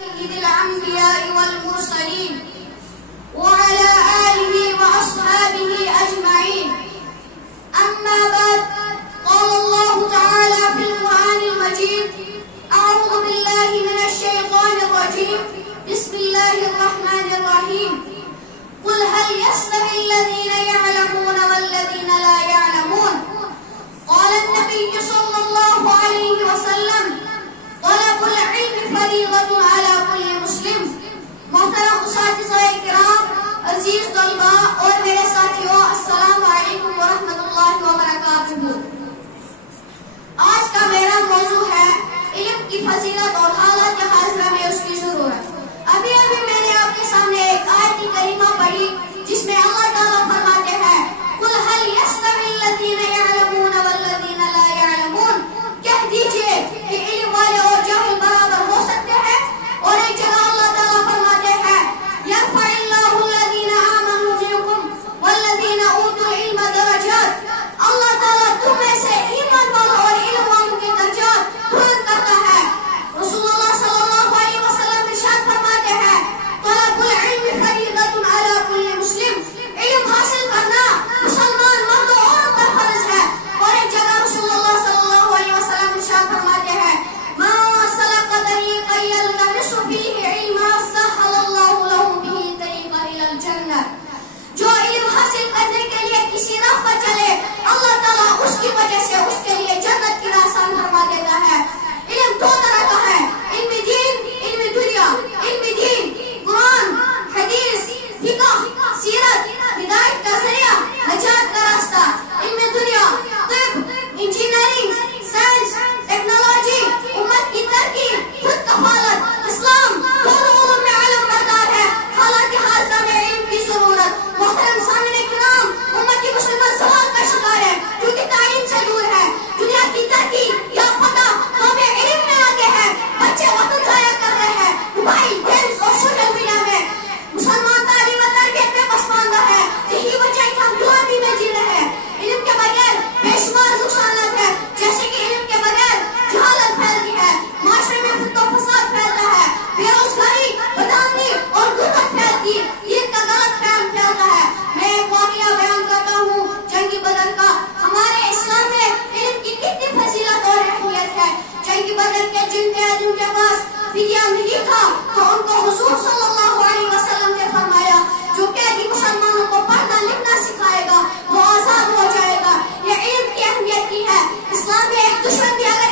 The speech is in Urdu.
سيد الأنبياء والمرسلين وعلى آله وأصحابه أجمعين. أما بعد، قال الله تعالى في القرآن المجيد: أعوذ بالله من الشيطان الرجيم، بسم الله الرحمن الرحيم. قل هل يستوي الذين يعلمون والذين لا يعلمون؟ قال النبي صلى الله عليه وسلم: طلب العلم فریضۃ علی کل مسلم. محترم اساتذہ کرام، عزیز طلبہ اور میرے ساتھیوں، السلام علیکم ورحمۃ اللہ وبرکاتہ. آج کا میرا موضوع ہے علم کی فضیلت اور حالات حاضرہ میں اس کی ضرورت. ابھی میں نے آپ کے سامنے ایک آیت کریمہ پڑھی جس میں اللہ تعالیٰ فرماتے ہیں: قل هل يستوي الذين يعلمون والذين لا يعلمون. کہہ دیجئے کہ علم والے اور جاہل برابر ہو سکتے ہیں. اور ایک جگہ اللہ تعالیٰ فرماتے ہیں: يرفع الله الذين آمنوا منكم والذين اوتوا العلم درجات. اللہ تعالیٰ تم میں سے ایمان والوں اور علم والوں کے درجات بلند کرتا ہے. رسول اللہ صلی اللہ علیہ وسلم ارشاد فرماتے ہیں: طلب العلم فریضۃ علی کل مسلم. علم حاصل کرنا مسلمان مرد و عورت پر فرض ہے. اور ایک جگہ رسول اللہ صلی اللہ علیہ وسلم ارشاد فرماتے ہیں: ما سلک طریقا یلتمس فیہ علما سہل اللہ لہ بہ طریقا الی الجنہ. جو علم حاصل کرنے کے لیے کسی راہ پر چلے، اللہ تعالیٰ اس کی وجہ سے اس کے لیے جنت کی راہ آسان فرما دیتا ہے. علم دو طرح کا ہے: علم دین، علم دنیا. علم دین قرآن، حدیث، فقہ، سیرت، ہدایت کا ذریعہ، نجات کا راستہ. علم دنیا طب، انجینئرنگ، سائنس، ٹیکنالوجی، امت کی ترقی، خود کفالت. اسلام دونوں علوم میں علم بردار ہے. حالات حاضرہ میں علم کی ضرورت. محترم سامعین کرام، امت کی مسلمہ زوال کا شکار ہے کیونکہ تعلیم سے دور ہے. دنیا کی ترقی یا فتح قومیں علم میں آگے ہے. بچے وقت ضائع کر رہے ہیں موبائل گیمز اور سوشل میڈیا میں. مسلمان تعلیم و تربیت میں پسماندہ ہے. یہی وجہ ہے کہ ہم غلامی میں جی رہے ہیں. علم کے بغیر بے شمار نقصانات ہیں، جیسے کہ علم کے بغیر جہالت پھیلتی ہے، معاشرے میں خود و فساد پھیلتا ہے، بے روزگاری، بدامنی اور غربت پھیلتی ہے، دین کا غلط فہم پھیلتا ہے. میں ایک واقعہ بیان کرتا ہوں جنگی بدر کا. ہمارے اسلام میں علم کی کتنی فضیلت اور اہمیت ہے. جنگی بدر کے جن قیدیوں کے پاس فدیہ نہیں تھا تو ان کو حضور صلی اللہ علیہ وسلم نے فرمایا: جو قیدی مسلمانوں کو پڑھنا لکھنا سکھائے گا وہ آزاد ہو جائے گا. یہ علم کی اہمیت کی ہے. اسلام میں ایک دشمن بھی اگر